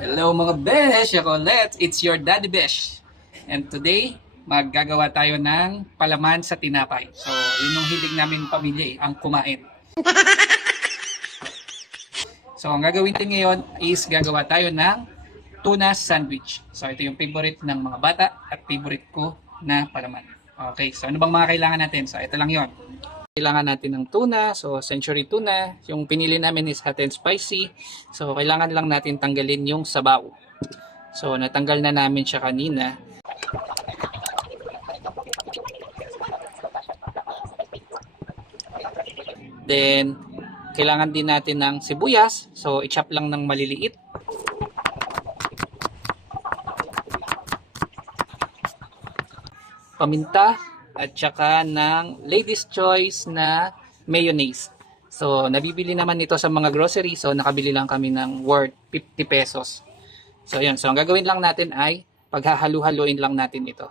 Hello mga besh! Ako ulit. It's your Daddy Besh. And today, maggagawa tayo ng palaman sa tinapay. So, yun yung hilig namin pamilya ang kumain. So, ang gagawin natin ngayon is gagawa tayo ng tuna sandwich. So, ito yung favorite ng mga bata at favorite ko na palaman. Okay, so ano bang mga kailangan natin? So, ito lang yon. Kailangan natin ng tuna, so century tuna. Yung pinili namin is hot and spicy. So kailangan lang natin tanggalin yung sabaw. So natanggal na namin siya kanina. Then kailangan din natin ng sibuyas. So i-chop lang ng maliliit. Paminta at saka ng Lady's Choice na mayonnaise. So, nabibili naman ito sa mga grocery. So, nakabili lang kami ng worth 50 pesos. So, yun. So, ang gagawin lang natin ay paghahalu-haluin lang natin ito.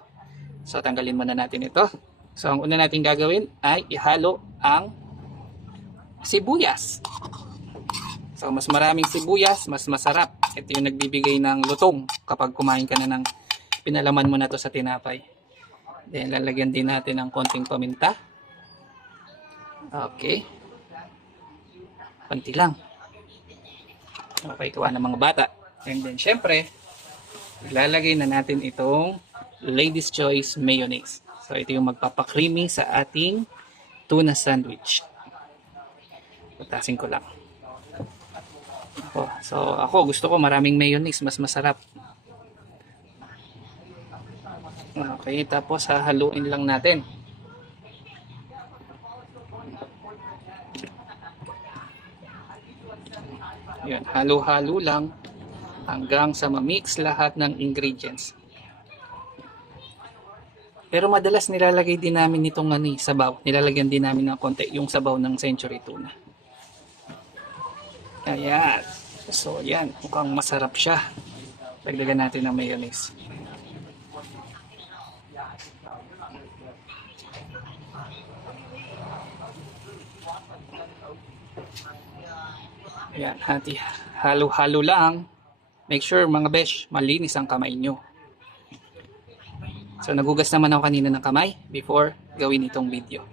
So, tanggalin muna natin ito. So, ang una natin gagawin ay ihalo ang sibuyas. So, mas maraming sibuyas, mas masarap. Ito yung nagbibigay ng lutong kapag kumain ka na ng pinalaman mo na to sa tinapay. Then, lalagyan din natin ng konting paminta. Okay. Konti lang. Okay, kuha ng mga bata. And then, syempre, ilalagay na natin itong Lady's Choice Mayonnaise. So, ito yung magpapakreamy sa ating tuna sandwich. Patasin ko lang. So, ako gusto ko maraming mayonnaise. Mas masarap. Okay, tapos hahaluin lang natin. Yan, halo-halo lang hanggang sa ma-mix lahat ng ingredients. Pero madalas nilalagay din namin itong sabaw. Nilalagyan din namin ng konti yung sabaw ng century tuna. Ayan. So, yan. Mukhang masarap siya. Dagdagan natin ng mayonnaise. Ayan, halo-halo lang. Make sure mga besh, malinis ang kamay nyo. So nagugas naman ako kanina ng kamay before gawin itong video.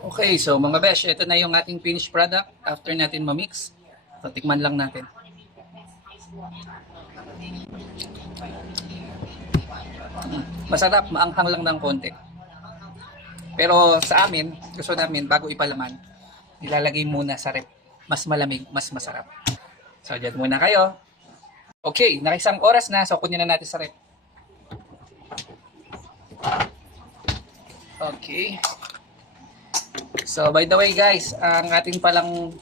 Okay, so mga besh, ito na yung ating finished product after natin ma-mix. So tikman lang natin. Masarap, maanghang lang ng konti. Pero sa amin, gusto namin bago ipalaman, ilalagay muna sa rep. Mas malamig, mas masarap. So, dyan muna kayo. Okay, nakisang oras na. So, kunin na natin sa rep. Okay. So, by the way guys, ang ating palang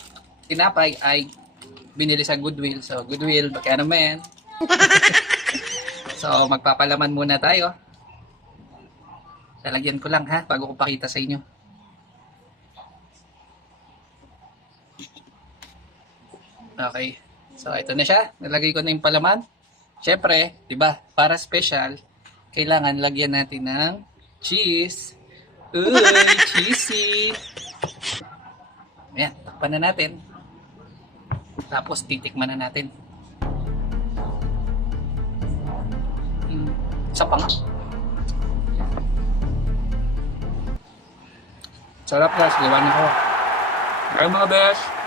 tinapay ay binili sa Goodwill. So, Goodwill, baka naman. So, magpapalaman muna tayo. Lalagyan ko lang ha, bago ko pakita sa inyo. Okay. So, ito na siya. Nalagay ko na yung palaman. Siyempre, di ba, para special, kailangan lagyan natin ng cheese. Uy, cheesy! Ayan, takpan na natin. Tapos, titikman na natin. Isa pa nga. Sarap guys, liwanan ko. Ay mga besh!